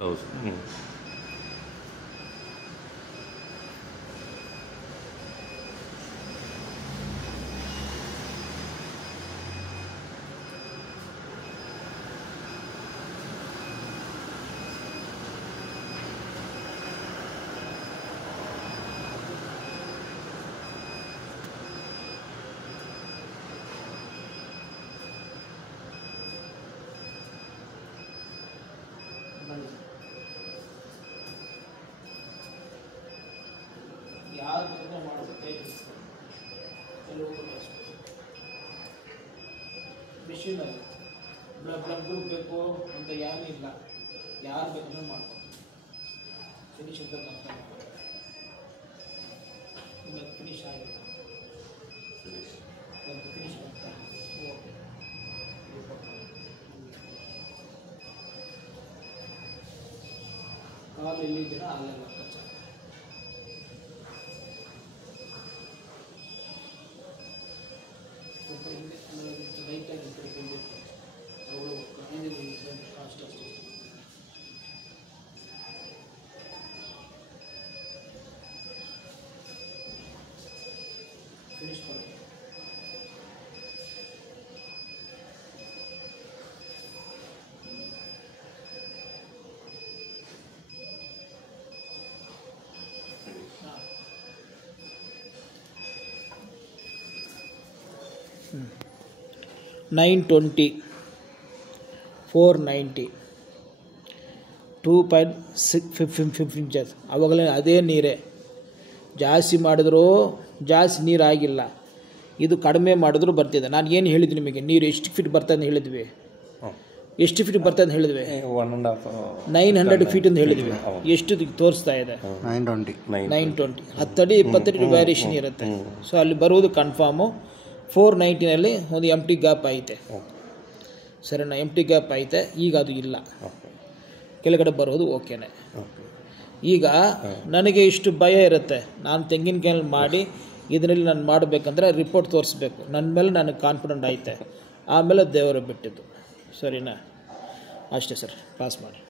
ಹೌದು. ಯಾರು ಮಾಡುತ್ತೆ ಮಿಷಿನಲ್ಲಿ ಬ್ಲಡ್ ಗ್ರೂಪ್ ಬೇಕು ಅಂತ ಏನೂ ಇಲ್ಲ, ಯಾರು ಬೇಕಾದ್ರೂ ಮಾಡ್ಕೊಂಡು ಫಿನಿಶ್ ಇದ್ದಕ್ಕಂತ ಇನ್ನು ಫಿನಿಶ್ ಆಗಿದೆ ಫಿನಿಶ್ ಅಂತ ಕಾಲು ಎಲ್ಲಿದ್ದೀನ ಅಲ್ಲೆಲ್ಲ ಕಚ್ಚ ಲೈಟಾಗಿ ಅವಳು ಅಷ್ಟು ಫಿನಿಶ್ ಮಾಡಿ $920, $490, 2.6 ಇಂಚಸ್. ಅವಾಗಲೇ ಅದೇ ನೀರೇ, ಜಾಸ್ತಿ ಮಾಡಿದ್ರೂ ಜಾಸ್ತಿ ನೀರಾಗಿಲ್ಲ, ಇದು ಕಡಿಮೆ ಮಾಡಿದ್ರೂ ಬರ್ತಿದೆ. ನಾನು ಏನು ಹೇಳಿದ್ವಿ ನಿಮಗೆ, ನೀರು ಎಷ್ಟು ಫೀಟ್ ಬರ್ತದೆ ಅಂತ ಹೇಳಿದ್ವಿ, ಎಷ್ಟು ಫೀಟ್ ಬರ್ತದೆ ಅಂತ ಹೇಳಿದ್ವಿ, 900 ಫೀಟ್ ಅಂತ ಹೇಳಿದ್ವಿ. ಎಷ್ಟು ತೋರಿಸ್ತಾ ಇದೆ 920, 10 ಅಡಿ 20 ಅಡಿ ವ್ಯಾರಿಯೇಷನ್ ಇರುತ್ತೆ. ಸೊ ಅಲ್ಲಿ ಬರುವುದು ಕನ್ಫರ್ಮು. 490ನಲ್ಲಿ ಒಂದು ಎಂಟಿ ಗ್ಯಾಪ್ ಐತೆ, ಸರಿನಾ, ಎಂಟಿ ಗ್ಯಾಪ್ ಐತೆ. ಈಗ ಅದು ಇಲ್ಲ, ಕೆಳಗಡೆ ಬರೋದು ಓಕೆನೆ. ಈಗ ನನಗೆ ಇಷ್ಟು ಭಯ ಇರುತ್ತೆ, ನಾನು ತೆಂಗಿನಕಾಯಲ್ಲಿ ಮಾಡಿ ಇದರಲ್ಲಿ ನಾನು ಮಾಡಬೇಕಂದ್ರೆ ರಿಪೋರ್ಟ್ ತೋರಿಸ್ಬೇಕು, ನನ್ನ ಮೇಲೆ ನನಗೆ ಕಾನ್ಫಿಡೆಂಟ್ ಐತೆ, ಆಮೇಲೆ ದೇವರು ಬಿಟ್ಟಿದ್ದು. ಸರಿನಾ, ಅಷ್ಟೇ ಸರ್, ಪಾಸ್ ಮಾಡಿ.